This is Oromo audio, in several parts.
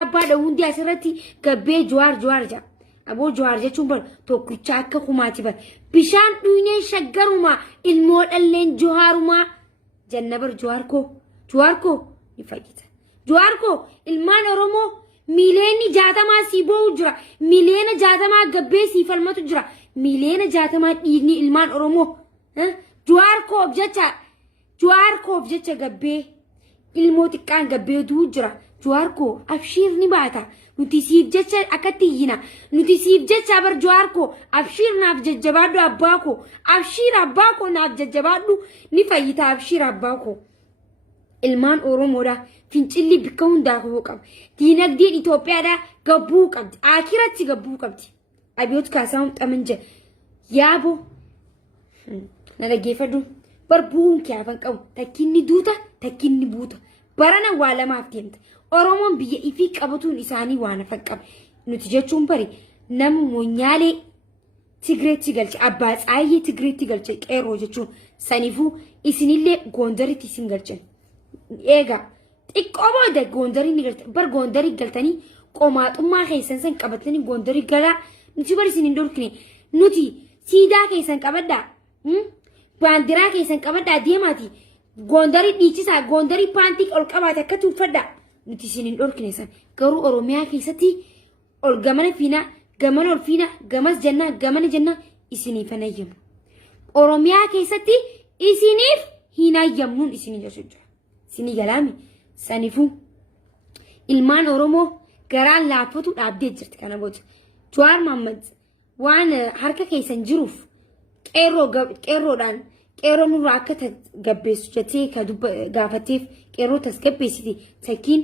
Abbaadha hundi asirratti gabbee Jawaar jaa. Aboo Jawaar jechuun bar tokkicha akka kumaati bar. Bishaan dhuunee shaggaruma ilmoo dhalleen Jawaaruma. Jannabar Jawaar koo ni fayyita. Jawaar koo ilmaan Oromoo miliyoonni 60 si boo'u jira. Miliyoona 60 gabbee si falmatu jira. Miliyoona 60 dhiigni ilmaan Oromoo. Jawaar koo jecha gabbee ilmoo xiqqaan gabbee duu jira. Jawaar koo abshir ni baata. Nuti siif jecha akkatti yina. Nuti siif jecha bar Jawaar koo abshir naaf jajjabaadhu abbaa koo. Abshir abbaa koo naaf jajjabaadhu ni fayyita abshir abbaa koo. Ilmaan Oromoodha. Fincilli bikka hundaa qabuu qaba. Diinagdeen Itoophiyaadha gabbuu qabdi. Akiratti gabbuu qabdi. Abiyoot Kaasaahun Xamanja yaabo na dhaggeeffadhu. Barbuun kee afaan qabu. Takkinni duuta takkinni buuta. Barana waa lamaaf deemta. Oromoon biyya ifii qabatuun isaanii waan afaan qaba. Nuti jechuun bari nama moonyaalee Tigreetti galche abbaa Tsaayyee Tigreetti galche qeerroo jechuun sanifuu isinillee Gondaritti isin galchan. Eegaa xiqqoo booda Gondarii ni galtan. Bar Gondarii galtanii qomaaxummaa keessan san qabatanii Gondarii galaa nuti bari isin hin dhorkine. Nuti siidaa keessan qabadhaa. Baandiraa keessan qabadhaa deemaati. Gondarii dhiichisaa Gondarii paantii ol qabaate akka tuuffadhaa. Nuti isin hin dhorkine san. Garuu Oromiyaa keessatti ol gamana fiinaa, gamana ol fiinaa, gamas jannaa, gamana jannaa isiniif hin ayyamu. Oromiyaa keessatti isiniif hin ayyamnuun isinii jechuudha. Isinii galaami. Sanifuu ilmaan Oromoo garaan laaffatu dhaabdee jirti kana booda. Jawaar Mohaammed waan harka keessan jiruuf qeerroodhaan qeerroo nurraa akka gabbeessu jettee gaafatteef qeerroo tasgabbeessiti. Takkiin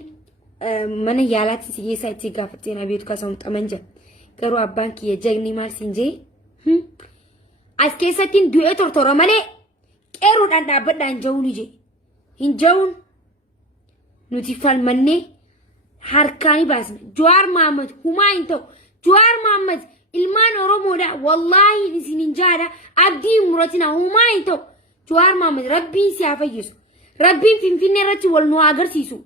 mana yaalaatti si geessaa itti gaafatteen Abiyoot Kaasaahun Xamanja. Garuu abbaan kiyya jagni maal siin jee? As keessatti du'ee tortora malee qeerroodhaan dhaabbadhaa hin ja'uun ije. Hin ja'uun nuti falmannee harkaani baasna. Jawaar Mohaammed humaa hin ta'u. Jawaar Mohaammed ilmaan Oromoodha. Wallaahi isin hin jaadha. Abdii muratina humaa hin ta'u. Jawaar Mohaammed rabbiin si haa fayyisu. Rabbiin Finfinnee irratti wal nu agarsiisu.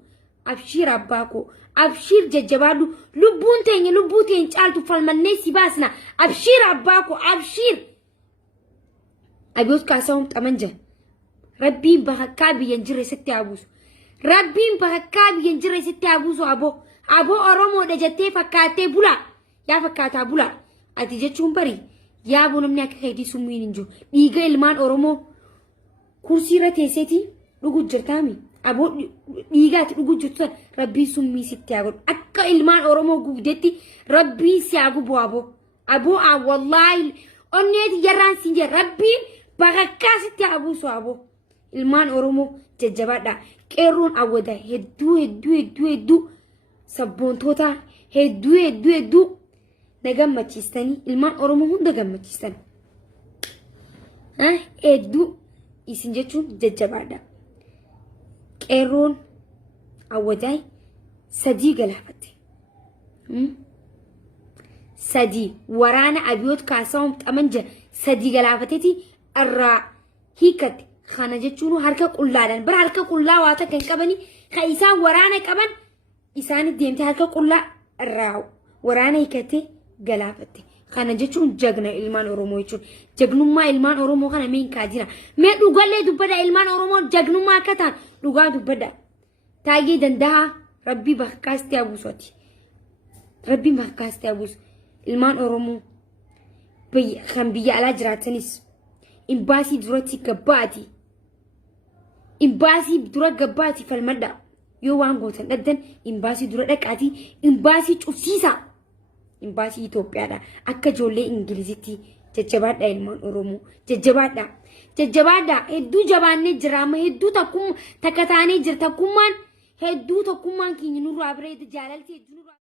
Abshir abbaa koo. Abshir jajjabaadhu. Lubbuun teenya lubbuu teenya caaltu falmannee si baasna. Abshir abbaa koo. Abshir. Abiyoot Kaasaahun Xamanja. Rabbiin bakakkaa biyyan jirre sitti haa buusu. Rabbiin bakakkaa biyyan jirre sitti haa buusu aboo. Aboo Oromoodha jettee fakkaattee bulaa. Yaa fakkaataa bulaa. Ati jechuun bari yaaboo namni akka keetii summiin hin jiru. Dhiiga ilmaan Oromoo kursii irra teesseetii dhuguu jirtaami. Aboo dhiigaatti dhuguu jirtu rabbiin summii sitti haa godhu. Akka ilmaan Oromoo gubdetti rabbiin si haa gubu aboo. Aboo wallaahi onneeti jarraan siin jee rabbiin bakakkaa sitti haa buusu aboo. Ilmaan Oromoo jajjabaadhaa. Qeerroon awwada hedduu sabboontoota hedduu na gammachiistanii ilmaan Oromoo hunda gammachiistan. Hedduu isin jechuun jajjabaadhaa. Qeerroon awwadaay sadii galaafatte. Sadii waraana Abiyoot Kaasaahun Xamanja sadii galaafateeti irraa hiikatte. Kana jechuun harka qullaadhaan bara harka qullaa waa takka hin qabani kan isaan waraana qaban isaan deemte harka qullaa irraa waraana hiikatte galaafatte. Kana jechuun jagna ilmaan Oromoo jechuun jagnummaa ilmaan Oromoo kana meen kaajira. Mee dhugallee dubbada ilmaan Oromoo jagnummaa akka ta'an dhugaa dubbada. Taagee danda'a rabbii bakkaasti abuusoti. Rabbii bakkaasti abuus ilmaan Oromoo kan biyya alaa jiraatanis imbaasii duratti gabbaati. Imbaasii dura gabbaati falmadha. Yoo waan gootan dhaddan imbaasii dura dhaqaati. Imbaasii cufsiisa. Imbaasii Itoophiyaadha. Akka ijoollee Ingilizitti jajjabaadha ilmaan Oromoo. Jajjabaadha. Hedduu jabaannee jira amma hedduu takka taanee jira takkummaan hedduu tokkummaan keenya nurraa bireeti jaalalti hedduu nurraa.